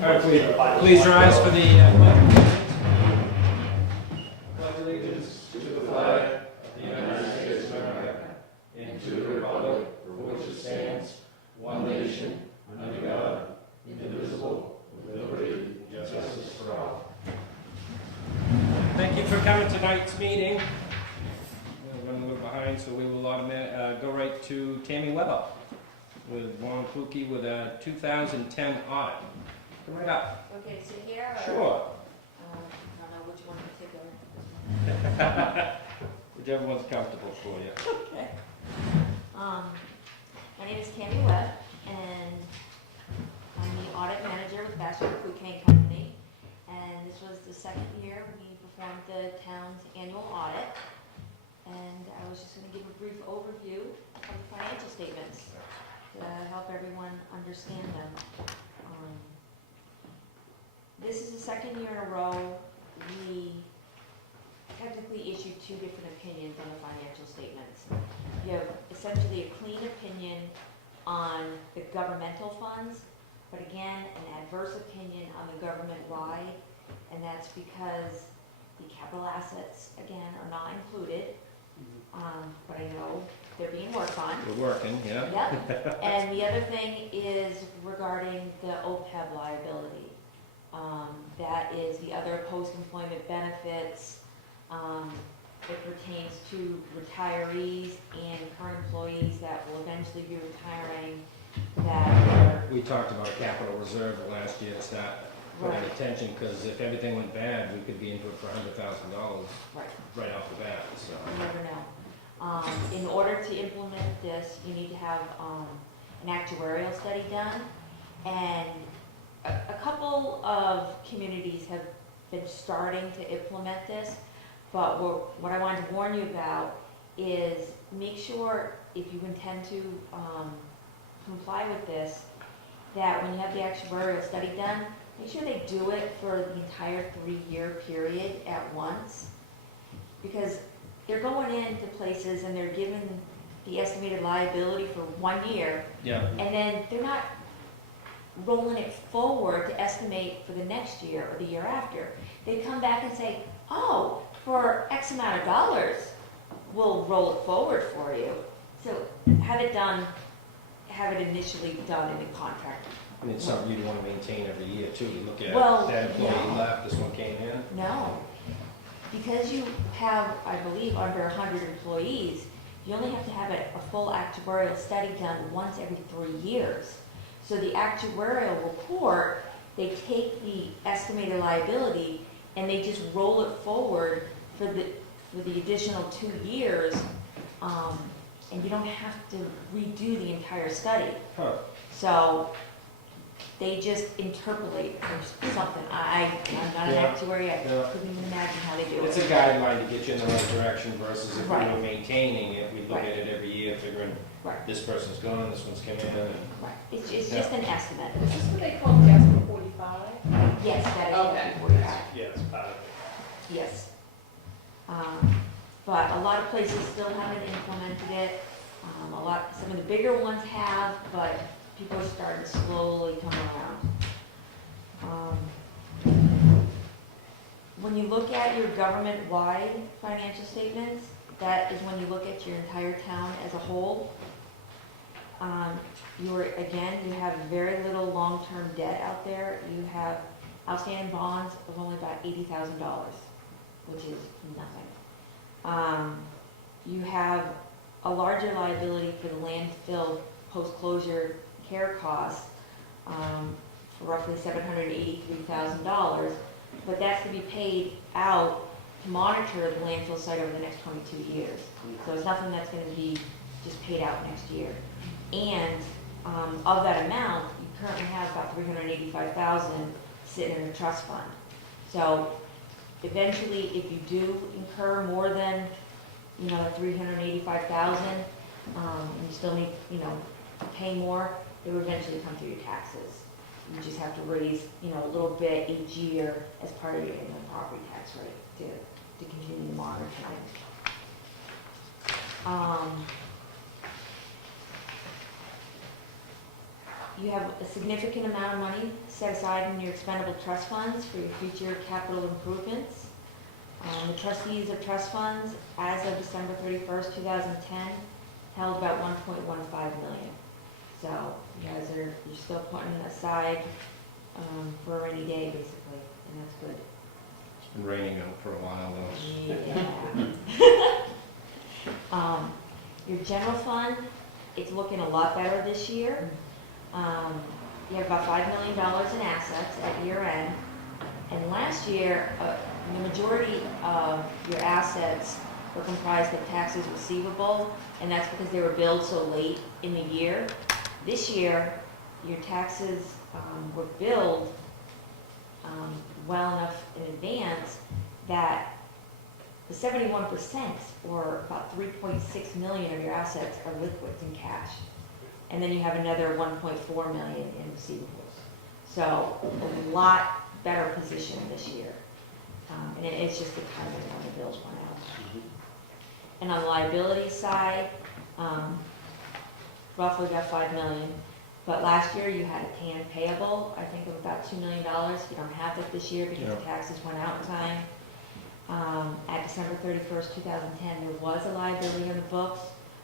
Please rise for the pledge. Pledge allegiance to the flag of the United States of America and to the republic for which it stands, one nation, under God, indivisible, with liberty and justice for all. Thank you for coming to tonight's meeting. We're running a little behind, so we will go right to Tammy Weber with Ron Kluke with a 2010 audit. Come right up. Okay, sit here or? Sure. I don't know which one to take. Whichever one's comfortable for you. Okay. My name is Tammy Webb, and I'm the audit manager with Baxter Kluke and Company. And this was the second year we performed the town's annual audit. And I was just going to give a brief overview of the financial statements to help everyone understand them. This is the second year in a row we technically issued two different opinions on the financial statements. You have essentially a clean opinion on the governmental funds, but again, an adverse opinion on the government-wide, and that's because the capital assets, again, are not included, but I know they're being worked on. We're working, yeah. Yep. And the other thing is regarding the OPEB liability. That is the other post-employment benefits. It pertains to retirees and current employees that will eventually be retiring. We talked about capital reserve last year to start putting attention, because if everything went bad, we could be into it for $100,000 right off the bat. So you never know. In order to implement this, you need to have an actuarial study done, and a couple of communities have been starting to implement this, but what I wanted to warn you about is make sure, if you intend to comply with this, that when you have the actuarial study done, make sure they do it for the entire 3-year period at once, because they're going into places and they're given the estimated liability for 1 year, and then they're not rolling it forward to estimate for the next year or the year after. They come back and say, oh, for X amount of dollars, we'll roll it forward for you. So have it done, have it initially done in a contract. and it's something you'd want to maintain every year too. You look at that employee left, this one came in. No, because you have, I believe, under 100 employees, you only have to have a full actuarial study done once every 3 years. So the actuarial report, they take the estimated liability and they just roll it forward for the additional 2 years, and you don't have to redo the entire study. Huh. So they just interpolate something. I'm not an actuary, I couldn't even imagine how they do it. It's a guideline to get you in the right direction versus if we Right. were maintaining it, we'd look Right. at it every year figuring this person's gone, this one's come in. And Right, it's just an estimate. Is this what they call Jasper 45? Yes, that is Okay. 45. Yes, part of it. Yes. But a lot of places still haven't implemented it. Some of the bigger ones have, but people are starting to slowly come around. When you look at your government-wide financial statements, that is when you look at your entire town as a whole. You have very little long-term debt out there. You have outstanding bonds of only about $80,000, which is nothing. You have a larger liability for the landfill post-closure care costs for roughly $783,000, but that's to be paid out to monitor the landfill site over the next 22 years. So it's nothing that's going to be just paid out next year. And of that amount, you currently have about $385,000 sitting in a trust fund. So eventually, if you do incur more than $385,000, and you still need to pay more, it will eventually come through your taxes. You just have to raise a little bit each year as part of your inland property tax rate to continue to monitor things. You have a significant amount of money set aside in your expendable trust funds for your future capital improvements. The trustees of trust funds, as of December 31st, 2010, held about 1.15 million. So you guys you're still putting aside for a rainy day, basically, and that's good. It's been raining out for a while though. Yeah. Your general fund, it's looking a lot better this year. You have about $5 million in assets at year end. And last year, the majority of your assets were comprised of taxes receivable, and that's because they were billed so late in the year. This year, your taxes were billed well enough in advance that the 71%, or about 3.6 million of your assets, are liquids in cash. And then you have another 1.4 million in receivables. So a lot better position this year. And it's just the timing when the bills went out. And on the liability side, roughly about 5 million. But last year you had a tan payable, I think of about $2 million. You don't have it this year because the taxes went out in time. At December 31st, 2010, there was a liability on the books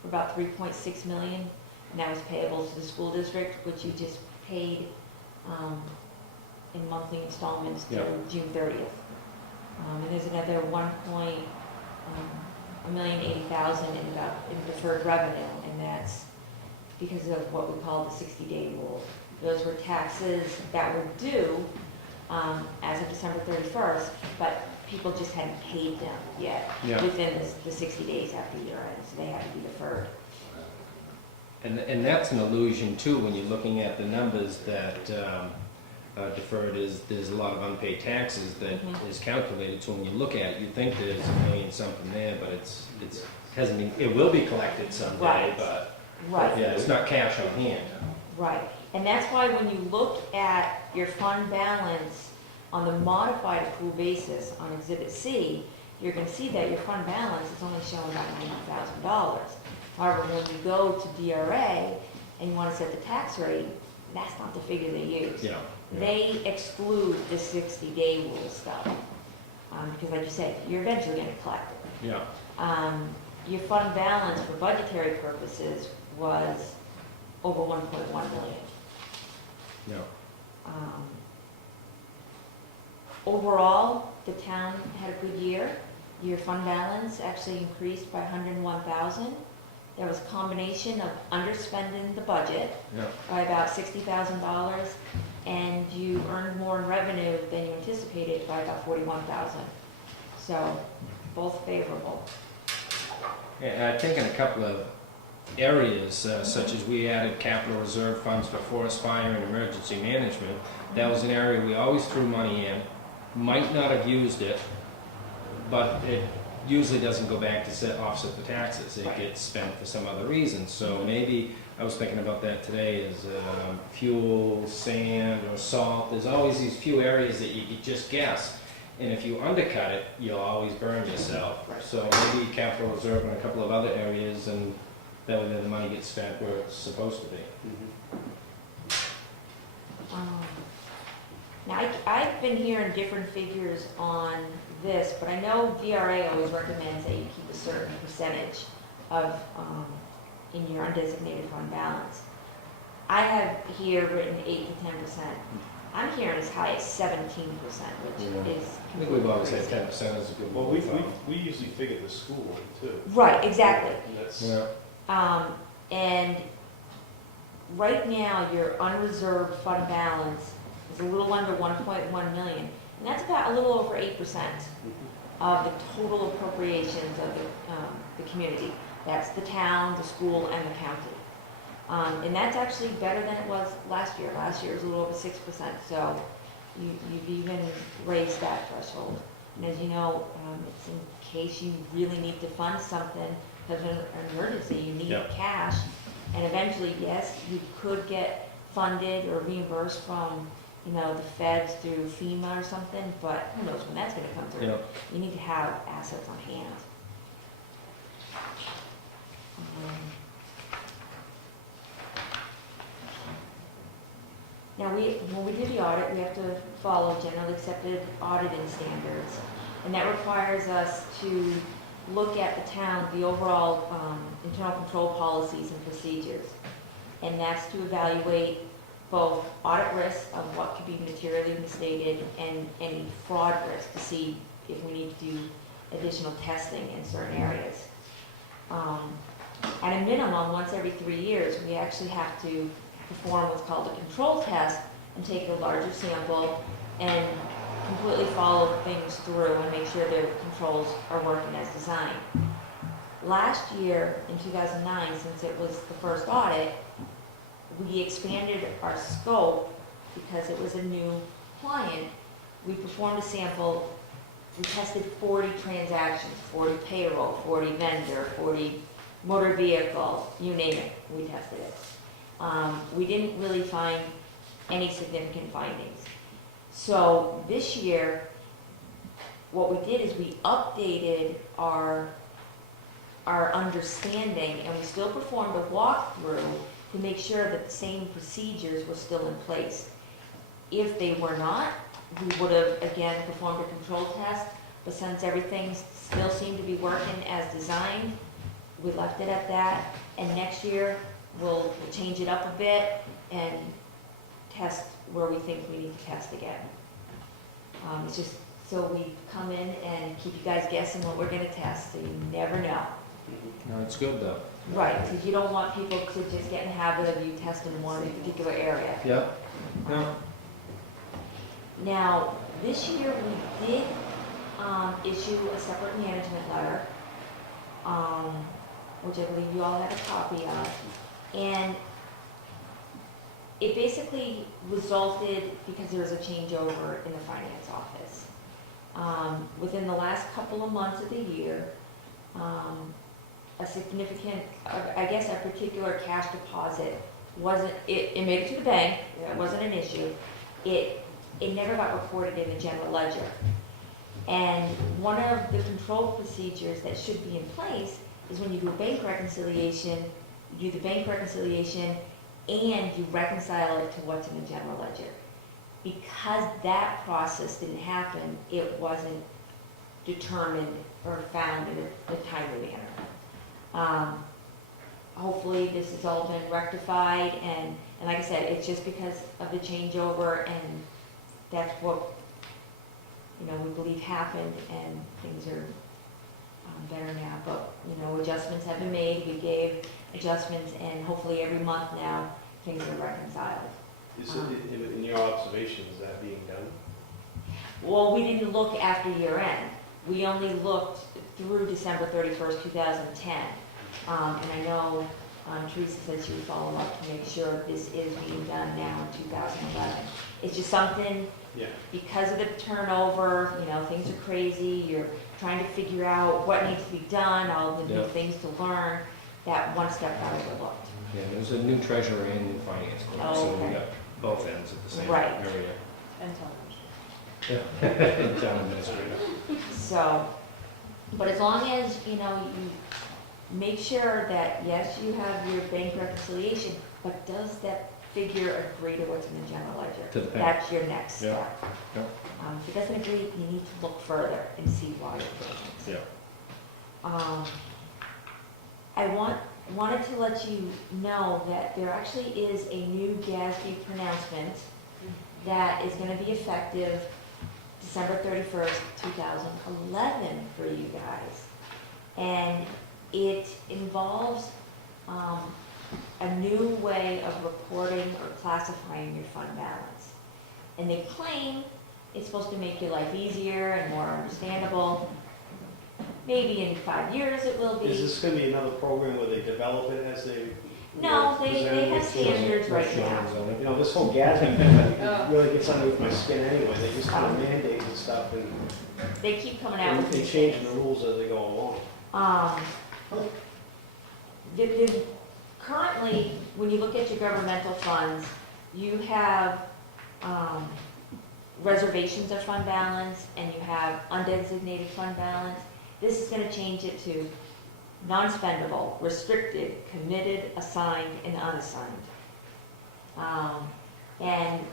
for about 3.6 million, and that was payable to the school district, which you just paid in monthly installments through June 30th. And there's another $1,080,000 in deferred revenue, and that's because of what we call the 60-day rule. Those were taxes that were due as of December 31st, but people just hadn't paid them yet within the 60 days after year end, so they had to be deferred. And that's an illusion too, when you're looking at the numbers that deferred is, there's a lot of unpaid taxes that is calculated. So when you look at it, you think there's $1 million something there, but it hasn't been, it will be collected someday, but yeah, it's not cash on hand. Right, and that's why when you look at your fund balance on the modified accrual basis on Exhibit C, you're going to see that your fund balance is only showing about $90,000. However, when you go to DRA and you want to set the tax rate, that's not the figure they use. They exclude the 60-day rule stuff. Because like you said, you're eventually going to collect it. Your fund balance for budgetary purposes was over 1.1 million. Overall, the town had a good year. Your fund balance actually increased by 101,000. There was a combination of underspending the budget by about $60,000, and you earned more in revenue than you anticipated by about 41,000. So, both favorable. Yeah, I think in a couple of areas, such as we added capital reserve funds for forest fire and emergency management, that was an area we always threw money in. Might not have used it, but it usually doesn't go back to offset the taxes. It gets spent for some other reason. So maybe, I was thinking about that today, is fuel, sand, or salt. There's always these few areas that you could just guess. And if you undercut it, you'll always burn yourself. So maybe capital reserve in a couple of other areas, and that way the money gets spent where it's supposed to be. Now, I've been hearing different figures on this, but I know DRA always recommends that you keep a certain percentage of in your undesignated fund balance. I have here written 8 to 10%. I'm hearing as high as 17%, which is I think we've always had 10% as a good Well, rule we of thumb. usually figure the school one too. right, exactly. And that's, And right now, your unreserved fund balance is a little under 1.1 million, and that's about a little over 8% of the total appropriations of the community. That's the town, the school, and the county. And that's actually better than it was last year. Last year was a little over 6%, so you've even raised that threshold. And as you know, it's in case you really need to fund something, because of an emergency, you need cash. And eventually, yes, you could get funded or reimbursed from, the feds through FEMA or something, but who knows when that's going to come through. You need to have assets on hand. Now, when we do the audit, we have to follow generally accepted auditing standards, and that requires us to look at the town, the overall internal control policies and procedures. And that's to evaluate both audit risk of what could be materially misstated and any fraud risk to see if we need to do additional testing in certain areas. At a minimum, once every 3 years, we actually have to perform what's called a control test and take a larger sample and completely follow things through and make sure the controls are working as designed. Last year, in 2009, since it was the first audit, we expanded our scope because it was a new client. We performed a sample, we tested 40 transactions, 40 payroll, 40 vendor, 40 motor vehicle, you name it, we tested it. We didn't really find any significant findings. So this year, what we did is we updated our understanding, and we still performed a walkthrough to make sure that the same procedures were still in place. If they were not, we would have again performed a control test, but since everything still seemed to be working as designed, we left it at that, and next year we'll change it up a bit and test where we think we need to test again. It's just so we come in and keep you guys guessing what we're going to test, so you never know. No, it's good though. Right, because you don't want people to just get in the habit of you testing one particular area. Yeah. No. Now, this year we did issue a separate management letter, which I believe you all have a copy of, and it basically resulted because there was a changeover in the finance office. Within the last couple of months of the year, a significant, I guess a particular cash deposit wasn't, it made it to the bank, it wasn't an issue. It never got reported in the general ledger. And one of the control procedures that should be in place is when you do a bank reconciliation, you do the bank reconciliation and you reconcile it to what's in the general ledger. Because that process didn't happen, it wasn't determined or found in a timely manner. Hopefully this has all been rectified, and like I said, it's just because of the changeover, and that's what we believe happened, and things are better now. But adjustments have been made. We gave adjustments, and hopefully every month now things are reconciled. Is it, in your observation, is that being done? Well, we didn't look after year end. We only looked through December 31st, 2010. And I know Teresa said she would follow up to make sure this is being done now in 2011. It's just something, because of the turnover, things are crazy, you're trying to figure out what needs to be done, all the new things to learn, that one step got overlooked. Yeah, there's a new treasurer and new finance clerk, so we got both ends at the same area. And television. Yeah. Town administrator. So, but as long as, you make sure that, yes, you have your bank reconciliation, but does that figure agree to what's in the general ledger? To the bank. That's your next step. Yeah. If it doesn't agree, you need to look further and see why it doesn't. Yeah. I wanted to let you know that there actually is a new GASB pronouncement that is going to be effective December 31st, 2011 for you guys. And it involves a new way of reporting or classifying your fund balance. And they claim it's supposed to make your life easier and more understandable. Maybe in 5 years it will be. Is this going to be another program where they develop it as they... No, they have standards right now. This whole GASB thing really gets underneath my skin anyway. They just kind of mandate and stuff, and they keep coming out with they these change things. the rules as they go along. Currently, when you look at your governmental funds, you have reservations of fund balance and you have undesignated fund balance. This is going to change it to non-spendable, restricted, committed, assigned, and unassigned. And